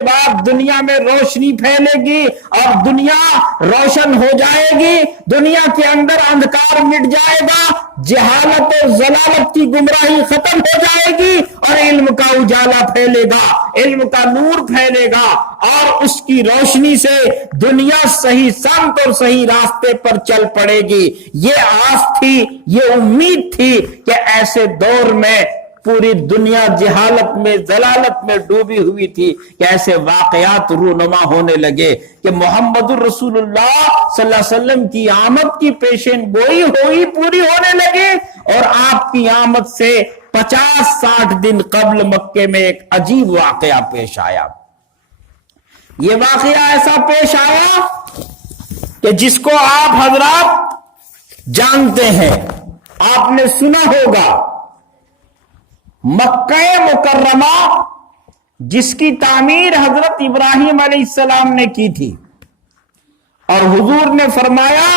بعد دنیا میں روشنی پھیلے گی اور دنیا روشن ہو جائے گی، دنیا کے اندر اندھکار مٹ جائے گا، جہالت اور ضلالت کی گمراہی ختم ہو جائے گی اور علم کا اجالا پھیلے گا، علم کا نور پھیلے گا اور اس کی روشنی سے دنیا صحیح سمت اور صحیح راستے پر چل پڑے گی۔ یہ آس تھی، یہ امید تھی کہ ایسے دور میں پوری دنیا جہالت میں ضلالت میں ڈوبی ہوئی تھی کہ ایسے واقعات رونما ہونے لگے کہ محمد الرسول اللہ صلی اللہ علیہ وسلم کی آمد کی پیشین گوئی ہوئی پوری ہونے لگے، اور آپ کی آمد سے 50-60 دن قبل مکے میں ایک عجیب واقعہ پیش آیا۔ یہ واقعہ ایسا پیش آیا کہ جس کو آپ حضرات جانتے ہیں، آپ نے سنا ہوگا، مکہ مکرمہ جس کی تعمیر حضرت ابراہیم علیہ السلام نے کی تھی، اور حضور نے فرمایا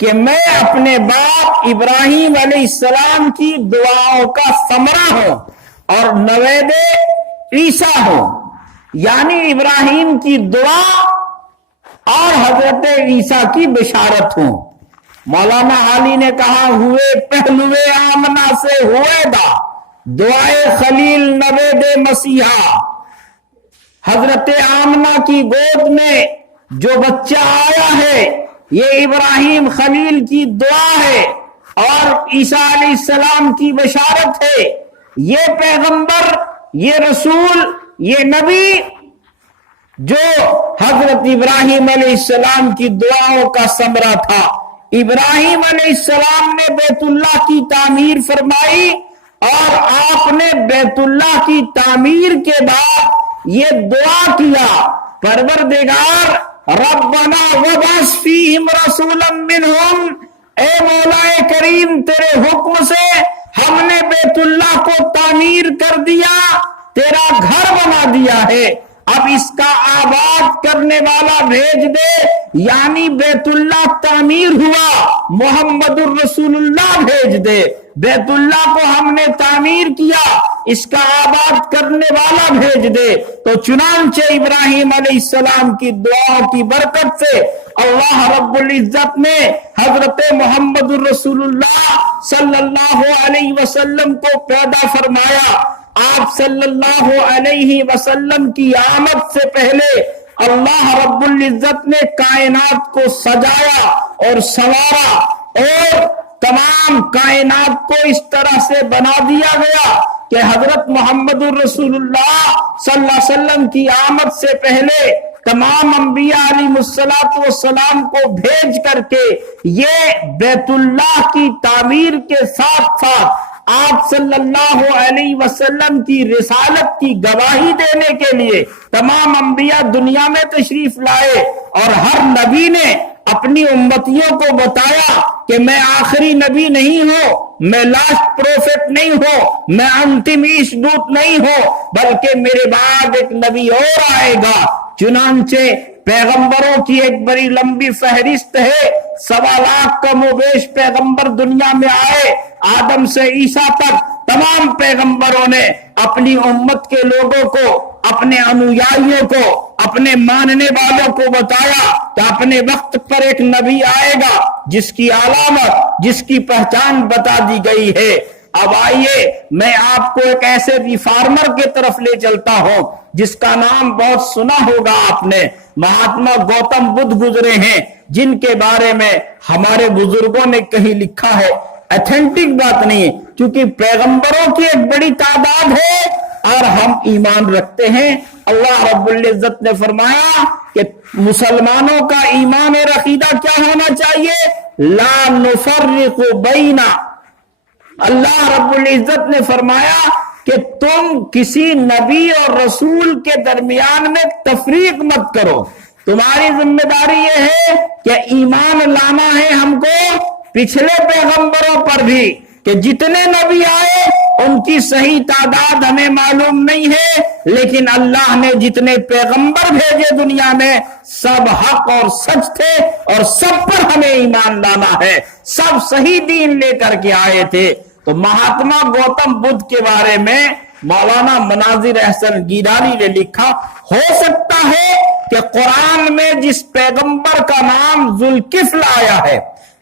کہ میں اپنے باپ ابراہیم علیہ السلام کی دعاؤں کا ثمرہ ہوں اور نوید عیسیٰ ہوں، یعنی ابراہیم کی دعا اور حضرت عیسیٰ کی بشارت ہوں۔ مولانا علی نے کہا، ہوئے پہلوے آمنہ سے ہوئے دا، دعائے خلیل نوید مسیحا۔ حضرت آمنہ کی گود میں جو بچہ آیا ہے یہ ابراہیم خلیل کی دعا ہے اور عیسیٰ علیہ السلام کی بشارت ہے۔ یہ پیغمبر، یہ رسول، یہ نبی جو حضرت ابراہیم علیہ السلام کی دعاؤں کا ثمرہ تھا۔ ابراہیم علیہ السلام نے بیت اللہ کی تعمیر فرمائی اور آپ نے بیت اللہ کی تعمیر کے بعد یہ دعا کیا، پروردگار ربنا وبعث فیہم رسولا منہم، اے مولا کریم تیرے حکم سے ہم نے بیت اللہ کو تعمیر کر دیا، تیرا گھر بنا دیا ہے، اب اس کا آباد کرنے والا بھیج دے، یعنی بیت اللہ تعمیر ہوا، محمد الرسول اللہ بھیج دے۔ بیت اللہ کو ہم نے تعمیر کیا، اس کا آباد کرنے والا بھیج دے۔ تو چنانچہ ابراہیم علیہ السلام کی دعاؤں کی برکت سے اللہ رب العزت نے حضرت محمد الرسول اللہ صلی اللہ علیہ وسلم کو پیدا فرمایا۔ آپ صلی اللہ علیہ وسلم کی آمد سے پہلے اللہ رب العزت نے کائنات کو سجایا اور سنوارا، اور تمام کائنات کو اس طرح سے بنا دیا گیا کہ حضرت محمد الرسول اللہ صلی اللہ علیہ وسلم کی آمد سے پہلے تمام انبیاء علیہ السلام کو بھیج کر کے یہ بیت اللہ کی تعمیر کے ساتھ ساتھ آپ صلی اللہ علیہ وسلم کی رسالت کی گواہی دینے کے لیے تمام انبیاء دنیا میں تشریف لائے، اور ہر نبی نے اپنی امتیوں کو بتایا کہ میں آخری نبی نہیں ہوں، میں لاسٹ پروفیٹ نہیں ہوں، میں انتم دودت نہیں ہوں، بلکہ میرے بعد ایک نبی اور آئے گا۔ چنانچہ پیغمبروں کی ایک بڑی لمبی فہرست ہے، 1.25 لاکھ کم و بیش پیغمبر دنیا میں آئے، آدم سے عیسیٰ تک تمام پیغمبروں نے اپنی امت کے لوگوں کو، اپنے انویائیوں کو، اپنے ماننے والوں کو بتایا کہ اپنے وقت پر ایک نبی آئے گا جس کی علامت، جس کی پہچان بتا دی گئی ہے۔ اب آئیے میں آپ کو ایک ایسے ریفارمر کی طرف لے چلتا ہوں جس کا نام بہت سنا ہوگا آپ نے، مہاتما گوتم بدھ گزرے ہیں، جن کے بارے میں ہمارے بزرگوں نے کہیں لکھا ہے، ایتھینٹک بات نہیں ہے، کیونکہ پیغمبروں کی ایک بڑی تعداد ہے اور ہم ایمان رکھتے ہیں۔ اللہ رب العزت نے فرمایا کہ مسلمانوں کا ایمان اور عقیدہ کیا ہونا چاہیے؟ لا نفرق بینا، اللہ رب العزت نے فرمایا کہ تم کسی نبی اور رسول کے درمیان میں تفریق مت کرو، تمہاری ذمہ داری یہ ہے کہ ایمان لانا ہے ہم کو پچھلے پیغمبروں پر بھی، کہ جتنے نبی آئے ان کی صحیح تعداد ہمیں معلوم نہیں ہے، لیکن اللہ نے جتنے پیغمبر بھیجے دنیا میں سب حق اور سچ تھے اور سب پر ہمیں ایمان لانا ہے، سب صحیح دین لے کر کے آئے تھے۔ تو مہاتما گوتم بدھ کے بارے میں مولانا مناظر احسن گیلانی نے لکھا، ہو سکتا ہے کہ قرآن میں جس پیغمبر کا نام ذوالکفل آیا ہے،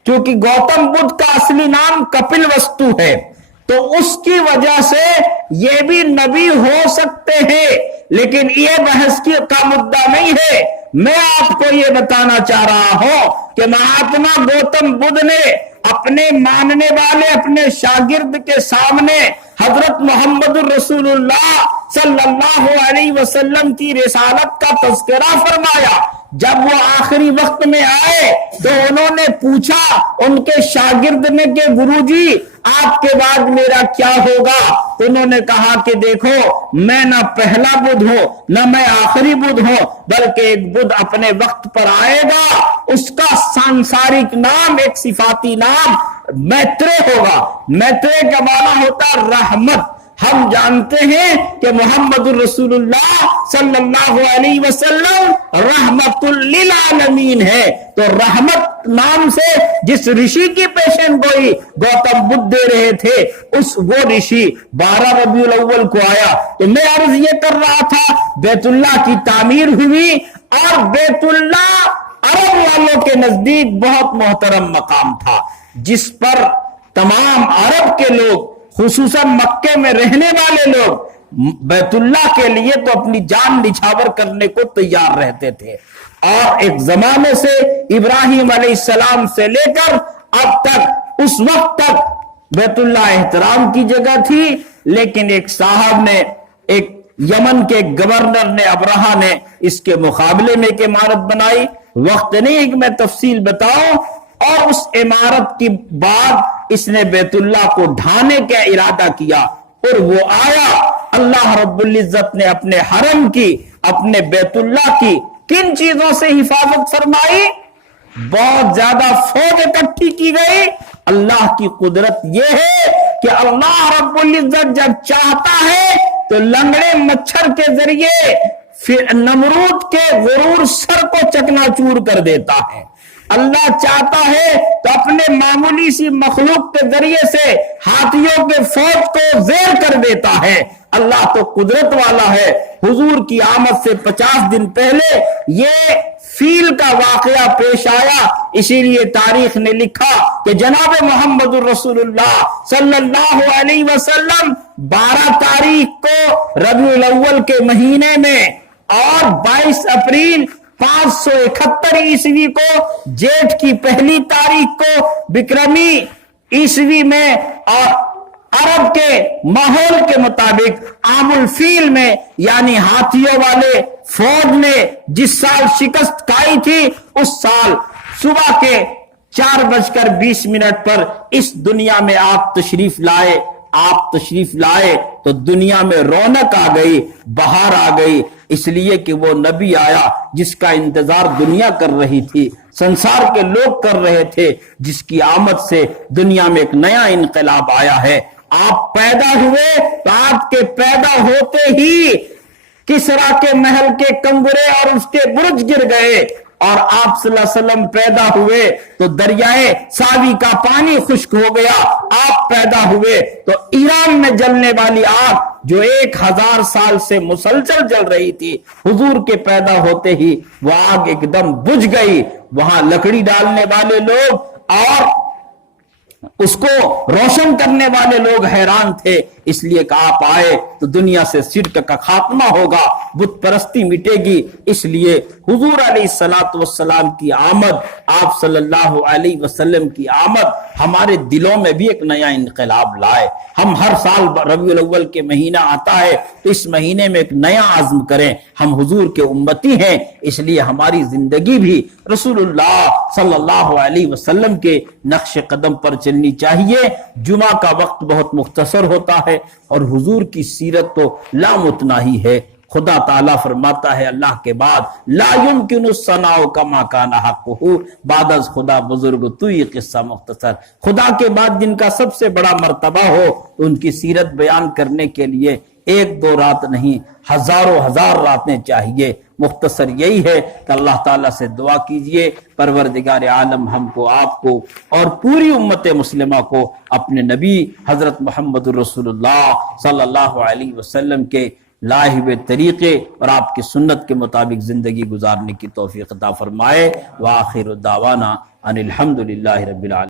کیونکہ گوتم بدھ کا اصلی نام کپل وستو ہے، تو اس کی وجہ سے یہ بھی نبی ہو سکتے ہیں، لیکن یہ بحث کا مدعا نہیں ہے۔ میں آپ کو یہ بتانا چاہ رہا ہوں کہ مہاتما گوتم بدھ نے اپنے ماننے والے اپنے شاگرد کے سامنے حضرت محمد الرسول اللہ صلی اللہ علیہ وسلم کی رسالت کا تذکرہ فرمایا۔ جب وہ آخری وقت میں آئے تو انہوں نے پوچھا ان کے شاگرد نے کہ گروجی آپ کے بعد میرا کیا ہوگا؟ انہوں نے کہا کہ دیکھو میں نہ پہلا بدھ ہوں نہ میں آخری بدھ ہوں، بلکہ ایک بدھ اپنے وقت پر آئے گا، اس کا سانسارک نام، ایک صفاتی نام میترے ہوگا۔ میترے کا معنی ہوتا رحمت۔ ہم جانتے ہیں کہ محمد الرسول اللہ صلی اللہ علیہ وسلم رحمت للعالمین ہے، تو رحمت نام سے جس رشی کی پیشن گوئی گوتم بدھ دے رہے تھے، وہ رشی 12 ربیع الاول کو آیا۔ تو میں عرض یہ کر رہا تھا بیت اللہ کی تعمیر ہوئی، اور بیت اللہ عرب والوں کے نزدیک بہت محترم مقام تھا، جس پر تمام عرب کے لوگ خصوصاً مکے میں رہنے والے لوگ بیت اللہ کے لیے تو اپنی جان نچھاور کرنے کو تیار رہتے تھے۔ اور ایک زمانے سے ابراہیم علیہ السلام سے لے کر اب تک، اس وقت تک بیت اللہ احترام کی جگہ تھی، لیکن ایک صاحب نے، ایک یمن کے گورنر نے، ابرہہ نے اس کے مقابلے میں ایک عمارت بنائی۔ وقت نہیں ہے کہ میں تفصیل بتاؤں، اور اس عمارت کی بعد اس نے بیت اللہ کو ڈھانے کا ارادہ کیا، اور وہ آیا۔ اللہ رب العزت نے اپنے حرم کی، اپنے بیت اللہ کی کن چیزوں سے حفاظت فرمائی؟ بہت زیادہ فوج اکٹھی کی گئی۔ اللہ کی قدرت یہ ہے کہ اللہ رب العزت جب چاہتا ہے تو لنگڑے مچھر کے ذریعے پھر نمرود کے غرور سر کو چکنا چور کر دیتا ہے۔ اللہ چاہتا ہے تو اپنے معمولی سی مخلوق کے ذریعے سے ہاتھیوں کے فوج کو زیر کر دیتا ہے۔ اللہ تو قدرت والا ہے۔ حضور کی آمد سے 50 دن پہلے یہ فیل کا واقعہ پیش آیا، اسی لیے تاریخ نے لکھا کہ جناب محمد الرسول اللہ صلی اللہ علیہ وسلم 12 تاریخ کو ربیع الاول کے مہینے میں اور 22 اپریل 571 عیسوی کو جیٹھ کی پہلی تاریخ کو بکرمی عیسوی میں، اور عرب کے ماحول کے مطابق عام الفیل میں، یعنی ہاتھیوں والے فوج نے جس سال شکست کھائی تھی، اس سال صبح کے 4:20 پر اس دنیا میں آپ تشریف لائے تو دنیا میں رونق آ گئی، بہار آ گئی، اس لیے کہ وہ نبی آیا جس کا انتظار دنیا کر رہی تھی، سنسار کے لوگ کر رہے تھے، جس کی آمد سے دنیا میں ایک نیا انقلاب آیا ہے۔ آپ پیدا ہوئے تو آپ کے پیدا ہوتے ہی کسرا کے محل کے کنگرے اور اس کے برج گر گئے، اور آپ صلی اللہ علیہ وسلم پیدا ہوئے تو دریائے ساوی کا پانی خشک ہو گیا۔ آپ پیدا ہوئے تو ایران میں جلنے والی آگ جو 1000 سال سے مسلسل جل رہی تھی، حضور کے پیدا ہوتے ہی وہ آگ ایک دم بجھ گئی۔ وہاں لکڑی ڈالنے والے لوگ اور اس کو روشن کرنے والے لوگ حیران تھے، اس لیے کہ آپ آئے تو دنیا سے شرک کا خاتمہ ہوگا، بت پرستی مٹے گی۔ اس لیے حضور علیہ الصلوۃ والسلام کی آمد، آپ صلی اللہ علیہ وسلم کی آمد ہمارے دلوں میں بھی ایک نیا انقلاب لائے۔ ہم ہر سال ربیع الاول کے مہینہ آتا ہے تو اس مہینے میں ایک نیا عزم کریں۔ ہم حضور کے امتی ہیں، اس لیے ہماری زندگی بھی رسول اللہ صلی اللہ علیہ وسلم کے نقش قدم پر چلنی چاہیے۔ جمعہ کا وقت بہت مختصر ہوتا ہے اور حضور کی سیرت تو لامتناہی ہے۔ خدا تعالیٰ فرماتا ہے اللہ کے بعد لا يمكن الثناء كما كان حقه، بعد از خدا بزرگ تو یہ قصہ مختصر۔ خدا کے بعد جن کا سب سے بڑا مرتبہ ہو ان کی سیرت بیان کرنے کے لیے ایک دو رات نہیں، ہزاروں ہزار راتیں چاہیے۔ مختصر یہی ہے کہ اللہ تعالیٰ سے دعا کیجئے پروردگار عالم ہم کو، آپ کو اور پوری امت مسلمہ کو اپنے نبی حضرت محمد الرسول اللہ صلی اللہ علیہ وسلم کے لائے ہوئے طریقے اور آپ کی سنت کے مطابق زندگی گزارنے کی توفیق عطا فرمائے۔ وآخر دعوانا ان الحمد للہ رب العالمین۔